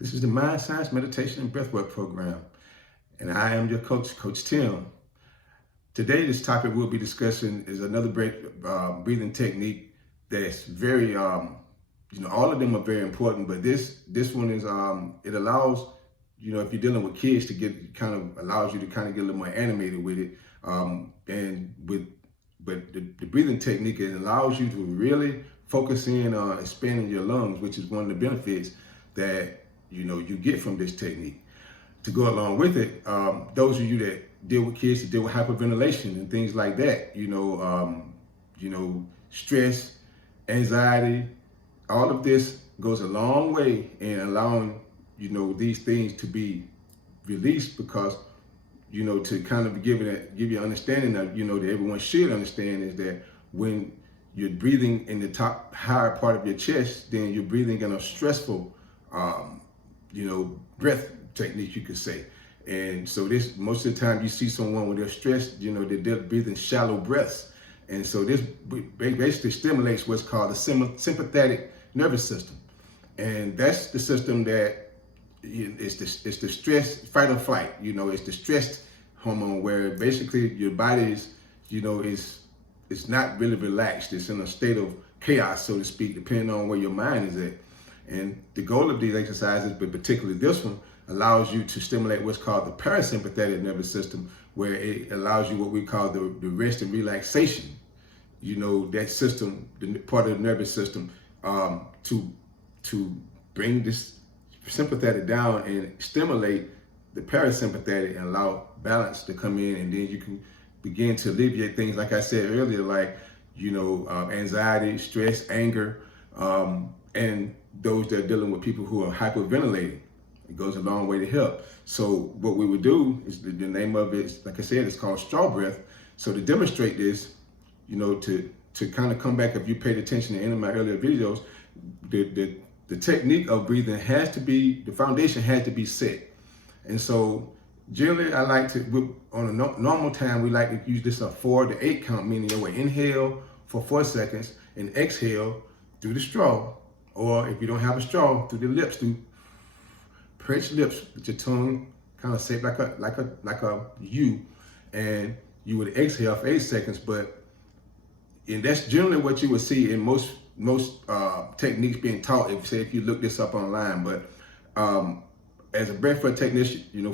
This is the Mind Science Meditation and Breathwork program, and I am your coach, Coach Tim. Today, this topic we'll be discussing is another breathing technique that's very, all of them are very important, but this one is, it allows, if you're dealing with kids to get, kind of allows you to kind of get a little more animated with it, but the breathing technique, it allows you to really focus in on expanding your lungs, which is one of the benefits that you get from this technique. To go along with it, those of you that deal with kids that deal with hyperventilation and things like that, stress, anxiety, all of this goes a long way in allowing these things to be released, because to kind of give you an understanding of that everyone should understand, is that when you're breathing in the top higher part of your chest, then you're breathing in a stressful breath technique, you could say. And so this, most of the time you see someone when they're stressed, they're breathing shallow breaths. And so this basically stimulates what's called the sympathetic nervous system. And that's the system that it's the stress, fight or flight, it's the stress hormone, where basically your body is, it's not really relaxed. It's in a state of chaos, so to speak, depending on where your mind is at. And the goal of these exercises, but particularly this one, allows you to stimulate what's called the parasympathetic nervous system, where it allows you what we call the rest and relaxation. That system, the part of the nervous system, to bring this sympathetic down and stimulate the parasympathetic and allow balance to come in, and then you can begin to alleviate things, like I said earlier, like anxiety, stress, anger, and those that are dealing with people who are hyperventilating. It goes a long way to help. So what we would do is, the name of it, like I said, it's called straw breath. So to demonstrate this, to kind of come back, if you paid attention to any of my earlier videos, the technique of breathing has to be, the foundation has to be set. And so generally I like to, on a normal time, we like to use this a 4 to 8 count, meaning you will inhale for 4 seconds and exhale through the straw. Or if you don't have a straw, through the lips, through press lips with your tongue kind of shaped like a U, and you would exhale for 8 seconds. And that's generally what you would see in most techniques being taught, if you look this up online. But as a breathwork technician, and a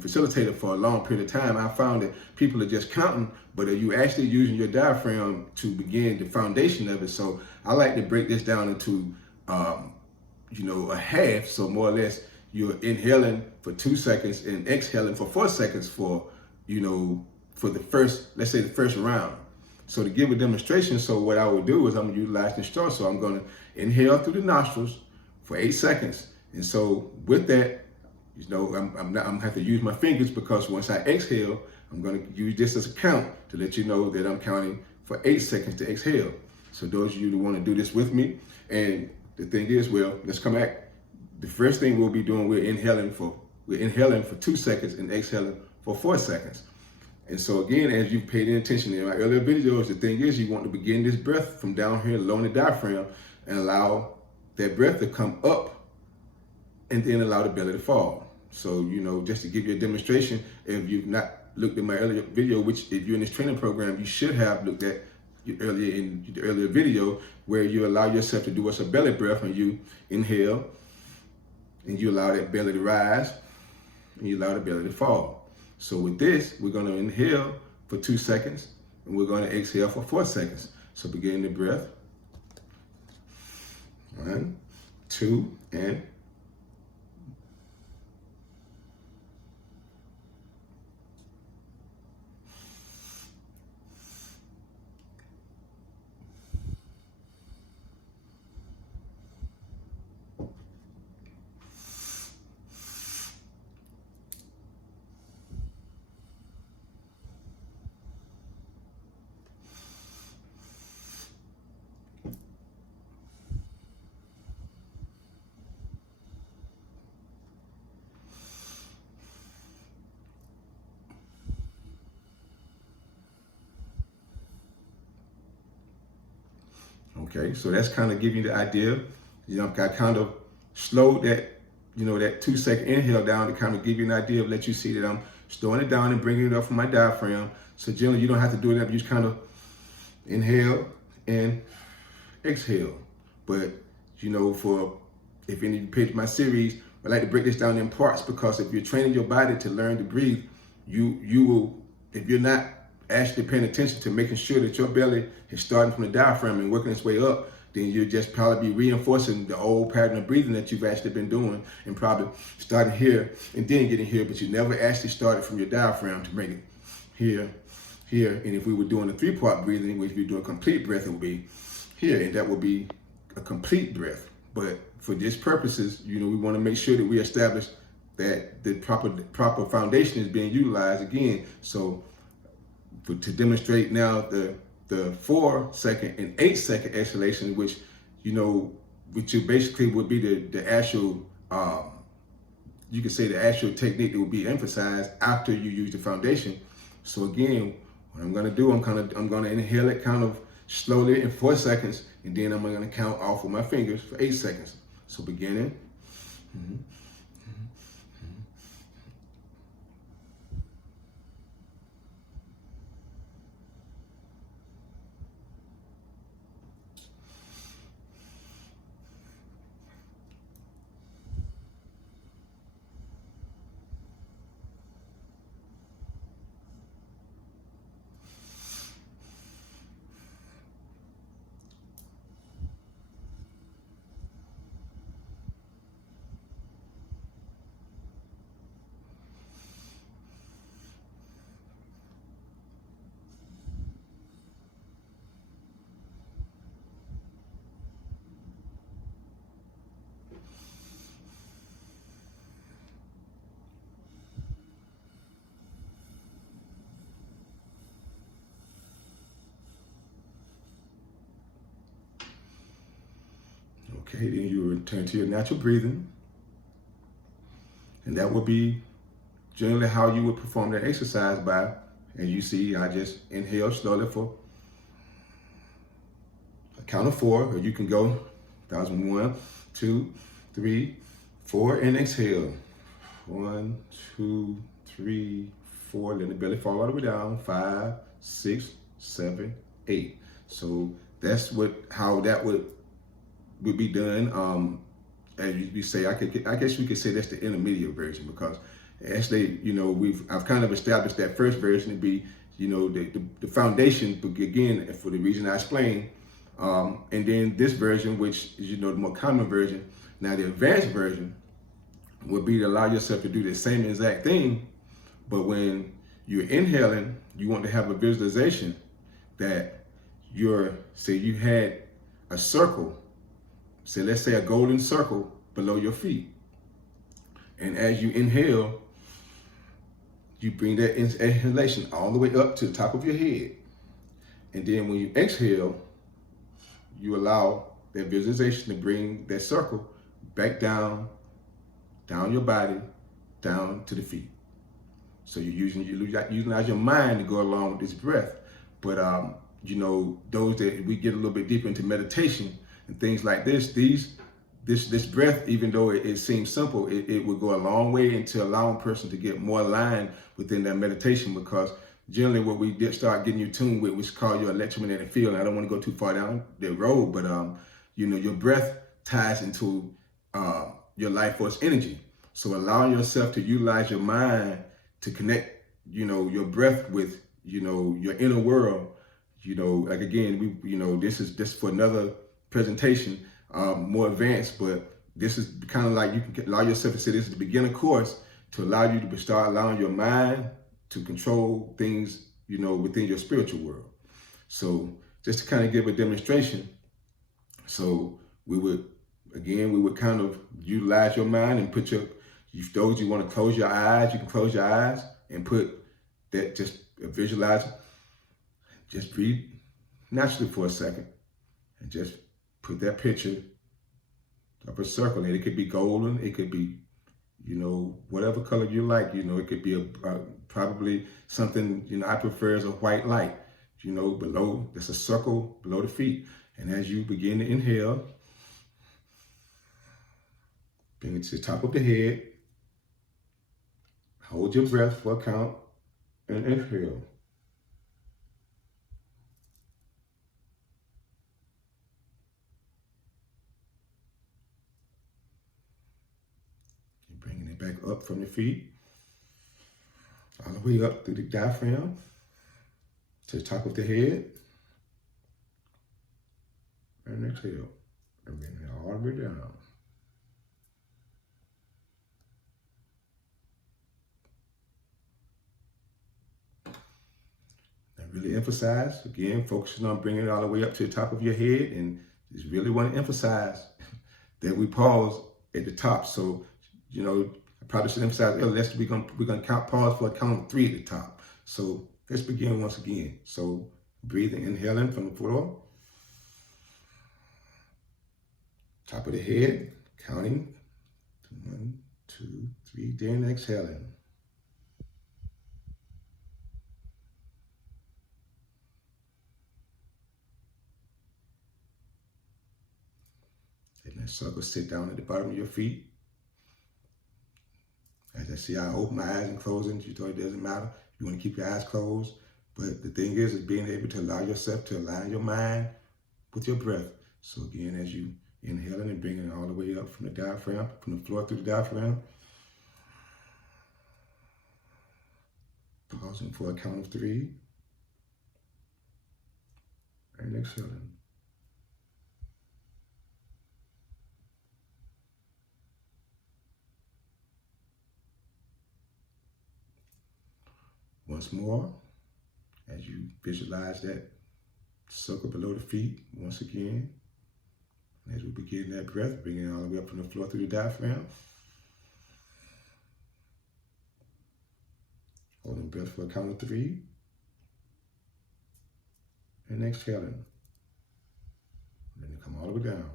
facilitator for a long period of time, I found that people are just counting, but are you actually using your diaphragm to begin the foundation of it? So I like to break this down into, a half. So more or less, you're inhaling for 2 seconds and exhaling for 4 seconds for the first, let's say the first round. So to give a demonstration, so what I would do is I'm utilizing the straw. So I'm going to inhale through the nostrils for 8 seconds. And so with that, I'm gonna have to use my fingers, because once I exhale, I'm gonna use this as a count to let you know that I'm counting for 8 seconds to exhale. So those of you who want to do this with me, and the thing is, well, let's come back. The first thing we'll be doing, we're inhaling for 2 seconds and exhaling for 4 seconds. And so again, as you've paid attention in my earlier videos, the thing is, you want to begin this breath from down here, low in the diaphragm, and allow that breath to come up, and then allow the belly to fall. So, just to give you a demonstration, if you've not looked at my earlier video, which if you're in this training program, you should have looked at earlier in the earlier video, where you allow yourself to do what's a belly breath, and you inhale, and you allow that belly to rise, and you allow the belly to fall. So with this, we're going to inhale for 2 seconds, and we're going to exhale for 4 seconds. So begin the breath. 1, 2, and okay, so that's kind of giving you the idea. I kind of slowed that that 2-second inhale down to kind of give you an idea of let you see that I'm slowing it down and bringing it up from my diaphragm. So generally you don't have to do it up. You just kind of inhale and exhale. But for if any of you picked my series, I like to break this down in parts, because if you're training your body to learn to breathe, you will, if you're not actually paying attention to making sure that your belly is starting from the diaphragm and working its way up, then you'll just probably be reinforcing the old pattern of breathing that you've actually been doing, and probably starting here and then getting here, but you never actually started from your diaphragm to bring it here, here. And if we were doing a 3-part breathing, which we do a complete breath, it would be here, and that would be a complete breath. But for these purposes, we want to make sure that we establish that the proper foundation is being utilized again. So to demonstrate now the 4-second and 8-second exhalation, which you basically would be the actual you could say the actual technique that would be emphasized after you use the foundation. So again, what I'm going to do, I'm going to inhale it kind of slowly in 4 seconds, and then I'm going to count off with my fingers for 8 seconds. So beginning. Okay, then you return to your natural breathing. And that would be generally how you would perform that exercise by, as you see, I just inhale slowly for a count of 4, or you can go 1, 2, 3, 4, and exhale. 1, 2, 3, 4, let the belly fall all the way down. 5, 6, 7, 8. So that's how that would be done. As you say, I guess we could say that's the intermediate version, because actually, I've kind of established that first version to be, the foundation, but again, for the reason I explained. And then this version, which is, the more common version. Now the advanced version would be to allow yourself to do the same exact thing, but when you're inhaling, you want to have a visualization that say you had a circle. So let's say a golden circle below your feet. And as you inhale, you bring that exhalation all the way up to the top of your head. And then when you exhale, you allow that visualization to bring that circle back down your body, down to the feet. So you utilize your mind to go along with this breath. But those that we get a little bit deeper into meditation and things like this breath, even though it seems simple, it would go a long way into allowing a person to get more aligned within that meditation, because generally what we did start getting you tuned with, which is called your electromagnetic field. And I don't want to go too far down the road, but your breath ties into your life force energy. So allowing yourself to utilize your mind to connect, your breath with, your inner world. Like again, this is just for another presentation, more advanced, but this is kind of like you can allow yourself to say this is the beginner course to allow you to start allowing your mind to control things, within your spiritual world. So just to kind of give a demonstration. So we would kind of utilize your mind and put those you want to close your eyes, you can close your eyes and put that, just visualize it. Just breathe naturally for a second and just put that picture of a circle, and it could be golden, it could be, whatever color you like, it could be probably something, I prefer as a white light, below, there's a circle below the feet. And as you begin to inhale, bring it to the top of the head. Hold your breath for a count and exhale. Keep bringing it back up from the feet, all the way up through the diaphragm to the top of the head. And exhale. And bring it all the way down. Really emphasize, again, focusing on bringing it all the way up to the top of your head, and just really want to emphasize that we pause at the top. So, I probably should emphasize, we're gonna count pause for a count of 3 at the top. So let's begin once again. So breathing, inhaling from the floor, top of the head, counting 1, 2, 3, then exhaling. And that circle, sit down at the bottom of your feet. As I see, I open my eyes and close them. You thought it doesn't matter. You want to keep your eyes closed. But the thing is being able to allow yourself to align your mind with your breath. So again, as you inhaling and bringing it all the way up from the diaphragm, from the floor through the diaphragm. Pausing for a count of 3. And exhaling. Once more, as you visualize that circle below the feet, once again, as we begin that breath, bringing it all the way up from the floor through the diaphragm. Holding breath for a count of 3. And exhaling. And then you come all the way down.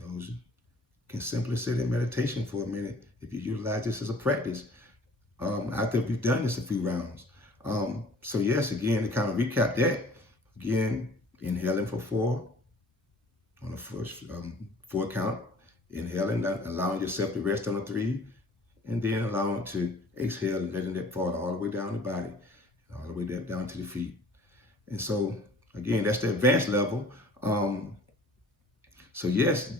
Those can simply sit in meditation for a minute if you utilize this as a practice after you've done this a few rounds. So yes, again, to kind of recap that, again, inhaling for 4 on the first 4 count, inhaling, allowing yourself to rest on the 3, and then allowing to exhale and letting that fall all the way down the body, all the way down to the feet. And so, again, that's the advanced level. So yes,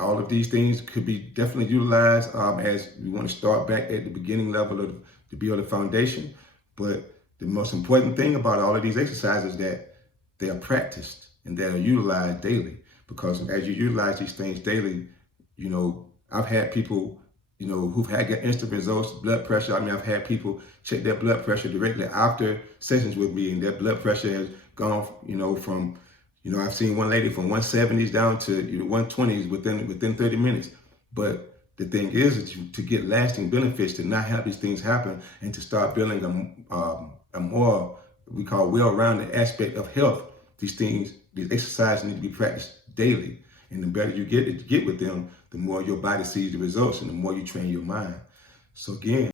all of these things could be definitely utilized as we want to start back at the beginning level to build a foundation. But the most important thing about all of these exercises is that they are practiced and that are utilized daily. Because as you utilize these things daily, I've had people, who've had instant results, blood pressure. I've had people check their blood pressure directly after sessions with me, and their blood pressure has gone, from I've seen one lady from 170s down to 120s within 30 minutes. But the thing is to get lasting benefits, to not have these things happen, and to start building a more, we call well-rounded aspect of health. These exercises need to be practiced daily. And the better you get with them, the more your body sees the results and the more you train your mind. So again,